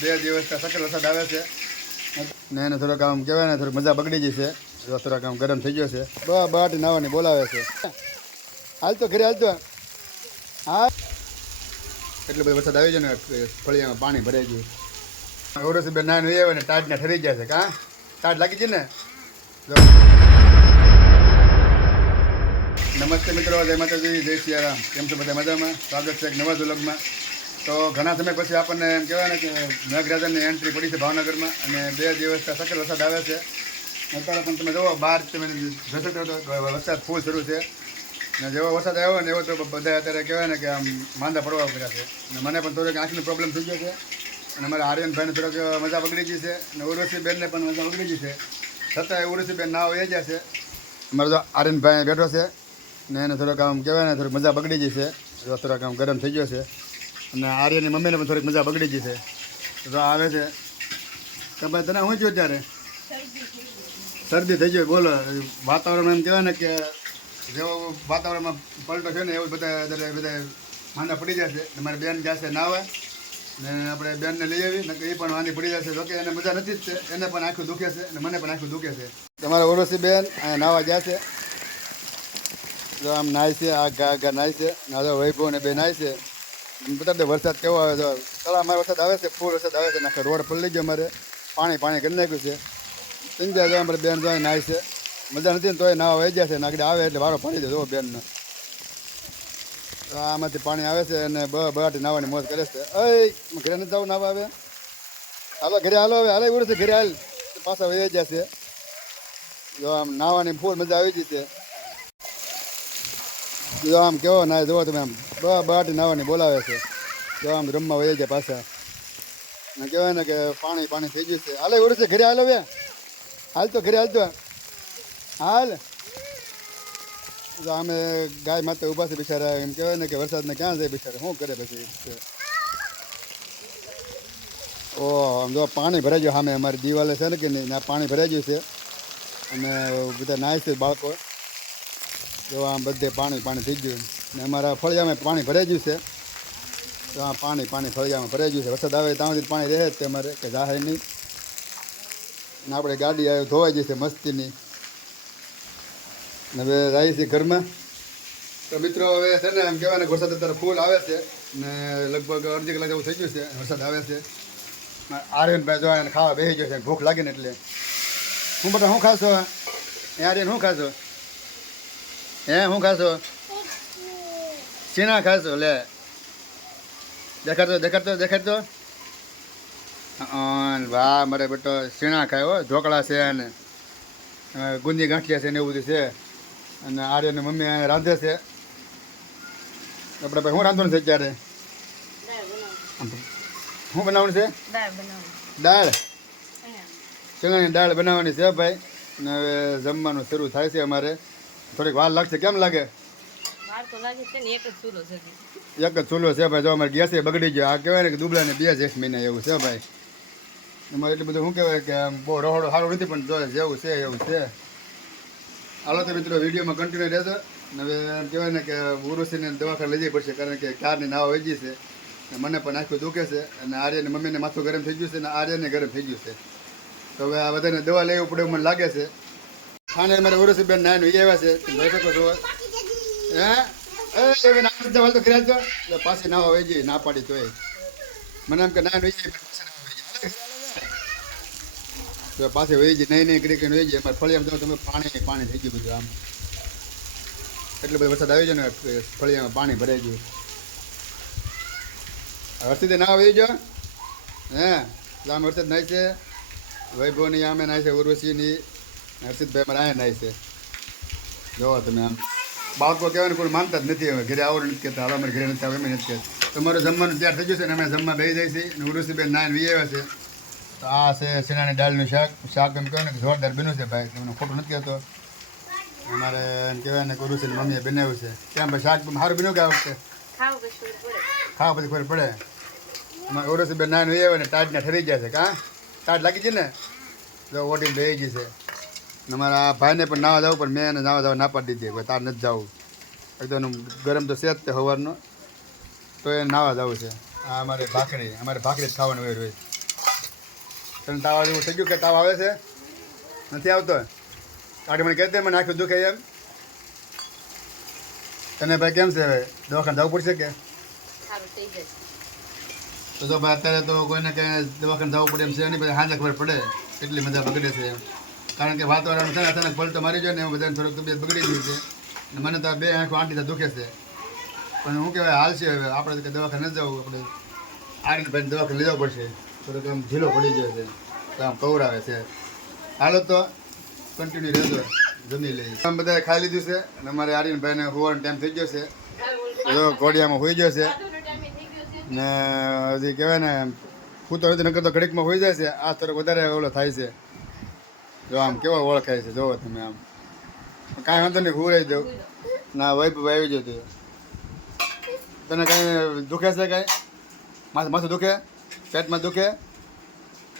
2 દિવસથી સખત વરસાદ આવે છે ને એને થોડોક આમ કહેવાય ને થોડીક મજા બગડી ગઈ છે. થોડાક આમ ગરમ થઈ ગયો છે. બાટી નાવાની બોલાવે છે. હાલતો ઘરે હાલતો. હા એટલો બધો વરસાદ આવી જાય ને ફળિયામાં પાણી ભરાઈ ગયું. ઓરસી બેન નાનું આવે ને ટાટને ઠરી જાય છે. કાં ટાટ લાગી છે ને. નમસ્તે મિત્રો, જય માતાજી, જય સિયારામ. કેમ છો બધા મજામાં? સ્વાગત છે એક નવા વ્લોગમાં. તો ઘણા સમય પછી આપણને એમ કહેવાય ને કે મેઘરાજાની એન્ટ્રી પડી છે ભાવનગરમાં અને 2 દિવસથી સખત વરસાદ આવે છે. અત્યારે પણ તમે જુઓ બહાર તમે જશો તો વરસાદ ફૂલ શરૂ છે ને જેવો વરસાદ આવ્યો ને એવો તો બધા અત્યારે કહેવાય ને કે આમ માંદા પડવા પડ્યા છે. અને મને પણ થોડીક આંખનો પ્રોબ્લેમ થઈ ગયો છે અને મારા આર્યનભાઈને થોડોક મજા બગડી ગઈ છે અને ઉર્વશી બેનને પણ મજા બગડી ગઈ છે. છતાંય ઉર્વશી બેન નાવ એ જશે. અમારો તો આર્યનભાઈ બેઠો છે ને એને થોડોક આમ કહેવાય ને થોડીક મજા બગડી ગઈ છે. થોડાક આમ ગરમ થઈ ગયો છે અને આર્યની મમ્મીને પણ થોડીક મજા બગડી ગઈ છે. તો આવે છે કે ભાઈ તને શું થયું ત્યારે? શરદી થઈ ગઈ. બોલો, વાતાવરણ એમ કહેવાય ને કે જેવો વાતાવરણમાં પલટો છે ને એવું બધા માંદા પડી જશે. મારી બેન જશે નાવા ને આપણે બેનને લઈ આવી ને એ પણ માંદી પડી જશે. જોકે એને મજા નથી જ છે, એને પણ આંખું દુખે છે અને મને પણ આંખું દુખે છે. તમારા ઓરસી બેન અહીંયા નાવા જશે. જો આમ નાય છે, આ ઘા નાય છે ને વૈભવ ને બે નાય છે. બતાવી દે વરસાદ કેવો આવે છે. ચાલો અમારે વરસાદ આવે છે, ફૂલ વરસાદ આવે છે. નાખે રોડ પર લઈ ગયો, અમારે પાણી કરી નાખ્યું છે. સમજ્યા જો અમારે બેન જોઈ નાય છે. મજા નથી ને તોય નાવા વહી જાય છે. નાગડે આવે એટલે વારો પડી જાય. જો બેનનો આમાંથી પાણી આવે છે અને બહાટી નાવાની મોજ કરે છે. ઘરે નથી જવું નાવા આવે? હાલો ઘરે હાલો, હવે હાલે ઉડે છે ઘરે હાલ. પાછા વહી જાય છે. જો આમ નાવાની ફૂલ મજા આવી ગઈ છે. જો આમ કેવો ના જોવો તમે આમ બહાટી નાવાની બોલાવે છે. જો આમ રમવા વહી જાય પાછા ને કહેવાય ને કે પાણી થઈ ગયું છે. હાલે ઉડે છે ઘરે હાલો. હવે હાલ તો ઘરે હાલતો હાલ. અમે ગાય માતા ઊભા છે બિચારા. એમ કહેવાય ને કે વરસાદને ક્યાં જાય બિચારા, શું કરે પછી. ઓહ, આમ જો પાણી ભરાઈ ગયું સામે અમારી દિવાલે છે ને કે નહીં, ના પાણી ભરાઈ ગયું છે અને બધા નાય છે બાળકો. જો આમ બધે પાણી થઈ ગયું ને અમારા ફળિયામાં પાણી ભરાઈ ગયું છે. તો આ પાણી ફળિયામાં ભરાઈ ગયું છે. વરસાદ આવે ત્યાં સુધી પાણી રહે જ તે અમારે કે જાહે નહીં ને આપણે ગાડી આવે ધોવાઈ જશે મસ્તીની. હવે રહી છે ઘરમાં. તો મિત્રો હવે છે ને એમ કહેવાય ને વરસાદ અત્યારે ફૂલ આવે છે ને લગભગ અડધી કલાક જેવું થઈ ગયું છે. વરસાદ આવે છે. આર્યનભાઈ જો એને ખાવા બેસી ગયો છે, ભૂખ લાગે ને એટલે. હું બધા શું ખાશો? આર્યન શું ખાશો? શું ખાશો? શીણા ખાશો? લે દેખાડતો. વાહ, મારે બેટો શીણા ખાય હો. ઢોકળા છે અને ગુંદી ગાંઠિયા છે ને એવું બધું છે. અને આર્યની મમ્મી અહીંયા રાંધે છે. આપણે ભાઈ શું રાંધવાનું છે અત્યારે? શું બનાવવાનું છે? દાળ. ચણાની દાળ બનાવવાની છે ભાઈ. અને હવે જમવાનું શરૂ થાય છે અમારે. થોડીક વાર લાગશે. કેમ લાગે? એક જ ચૂલો છે ભાઈ. જો અમારે ગેસે બગડી ગયો. આ કહેવાય ને કે દુબળા ને 2 મહિના એવું છે ભાઈ. એમાં એટલું બધું શું કહેવાય કે આમ બહુ રહોડો સારું નથી પણ જો જેવું છે એવું છે. હાલો તો મિત્રો વિડીયોમાં કન્ટિન્યુ રહેશે. હવે એમ કહેવાય ને કે ઉર્વશીને દવાખાને લઈ જવી પડશે કારણ કે ક્યારની નાવા વહી ગઈ છે. મને પણ આખું દુખે છે અને આર્યની મમ્મીને માથું ગરમ થઈ ગયું છે અને આર્યને ગરમ થઈ ગયું છે. તો હવે આ બધાને દવા લેવું પડે એવું મને લાગે છે. ખાને મારે ઉર્વશી બેન નાયન વી આવ્યા છે. જોઈ શકો છો. નાવા તો કર્યા છો એટલે પાછી નાવા વહી જઈ. ના પાડી તોય મને એમ કે નાયન વહી જાય તો પાછી વહી જાય. નહીં કરી વહી જાય. અમારે ફળિયામાં તમે પાણી થઈ ગયું બધું. આમ એટલો બધો વરસાદ આવી જાય ને ફળિયામાં પાણી ભરાઈ ગયું. હર્ષિતે ના વહી ગયો આમ વરસાદ નાય છે. વૈભવની આમે નાય છે, ઉર્વશીની, હર્ષિતભાઈ મારે અહીંયા નાય છે. જોવો તમે આમ બાળકો કહેવાય ને કોઈ માનતા જ નથી. હવે ઘરે આવવાનું નથી કહેતા. હાલો અમારે ઘરે નથી આવે એમ નથી કહેતા. તમારું જમવાનું તૈયાર થઈ ગયું છે ને અમે જમવા બેસી જાય છે અને ઉર્વશીબેન નાયન વી આવ્યા છે. તો આ છે શીણાની દાળનું શાક એમ કહેવાય ને કે જોરદાર બન્યું છે ભાઈ. તમને ખોટું નથી કહેતો. અમારે એમ કહેવાય ને કે ઉર્વશીની મમ્મીએ બનાવ્યું છે. કેમ ભાઈ શાક સારું બન્યું કે આ વખતે? ખાવા પછી ખબર પડે. અમારે ઉર્વશીબેન નાયન વી આવે ને ટાટને ઠરી જાય છે. કાં ટાટ લાગી છે ને? જો ઓટીને બેસી ગઈ છે. અમારા ભાઈને પણ નાવા જવું પણ મેં એને નાવા જવા ના પાડી દીધી. તાર નથી જવું. એકદમ ગરમ તો છે જ તે સવારનો તો એને નાવા જવું છે. આ અમારે ભાખરી જ ખાવાનું હોય રોજ. તને તાવ જેવું થઈ ગયું કે તાવ આવે છે નથી આવતો કાઢી મને કહેते મને આખું દુખે એમ તને ભાઈ કેમ છે હવે દવાખાને જવું પડશે કે તો જો ભાઈ અત્યારે તો કોઈને ક્યાંય દવાખાને જવું પડે એમ છે નહીં પછી હાજર ખબર પડે કેટલી મજા બગડે છે એમ કારણ કે વાતાવરણ છે ને અચાનક પલટો મારી જાય ને એમ બધાને થોડુંક તબિયત બગડી ગઈ છે અને મને તો બે આંખો આંટી દુખે છે પણ હું કહેવાય હાલ છે હવે આપણે કે દવાખાને ન જવું આપણે આવીને ભાઈ દવાખાને લઈ જવું પડશે થોડોક આમ ઢીલો પડી જાય છે તો આમ કવરાવે છે હાલો તો કન્ટિન્યુ રહેજો જમી લઈએ આમ બધાએ ખાઈ લીધું છે અને અમારે આર્યનભાઈને હોવાનો ટાઈમ થઈ ગયો છે જો ઘોડિયામાં હોઈ ગયો છે ને હજી કહેવાય ને હું તો નથી નકર તો ઘડીકમાં હોઈ જાય છે આ તરફ વધારે ઓલો થાય છે જો આમ કેવો ઓળખાય છે જોવો તમે આમ કાંઈ વાંધો નહીં હું રહી જાઉં ના વૈભવ આવી જતું તને કાંઈ દુખે છે કાંઈ માથું દુખે પેટમાં દુખે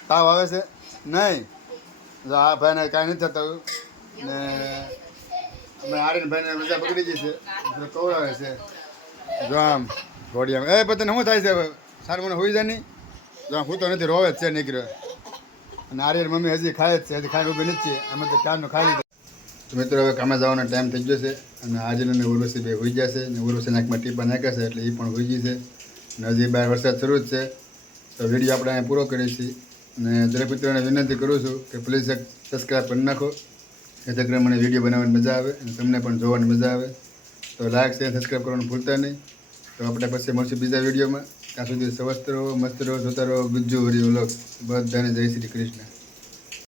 તાવ આવે છે નહીં જો આ ભાઈને કાંઈ નથી થતું ને અમે આર્યનભાઈને મજા પકડી ગઈ છે કવરાવે છે જો આમ ઘોડિયામાં એ પછી શું થાય છે સારું મને હોઈ જાય નહીં જો હું તો નથી રોવે જ છે નીકળ્યો અને આર્યન મમ્મી હજી ખાય જ છે હજી ખાઈ ઊભી નથી અમે તો ચારનું ખાઈ લીધું તો મિત્રો હવે કામે જવાનો ટાઈમ થઈ ગયો છે અને આજે ને ઉર્વશી બે હોઈ ગયા છે ને ઉર્વશી નાકમાં ટીપા નાખ્યા છે એટલે એ પણ હોઈ ગઈ છે અને હજી બહાર વરસાદ શરૂ જ છે તો વિડીયો આપણે અહીંયા પૂરો કરીએ છીએ અને દરેક મિત્રોને વિનંતી કરું છું કે પ્લીઝ એક સબસ્ક્રાઈબ કરી નાખો જેથી કરીને મને વિડીયો બનાવવાની મજા આવે અને તમને પણ જોવાની મજા આવે તો લાઈક શેર સબસ્ક્રાઈબ કરવાનું ભૂલતા નહીં તો આપણે પછી મળશું બીજા વિડીયોમાં ત્યાં સુધી સ્વસ્થ રહો મસ્ત રહો જોતા રહો ગુજ્જુ હરિ વ્લોગ બધાને જય શ્રી કૃષ્ણ.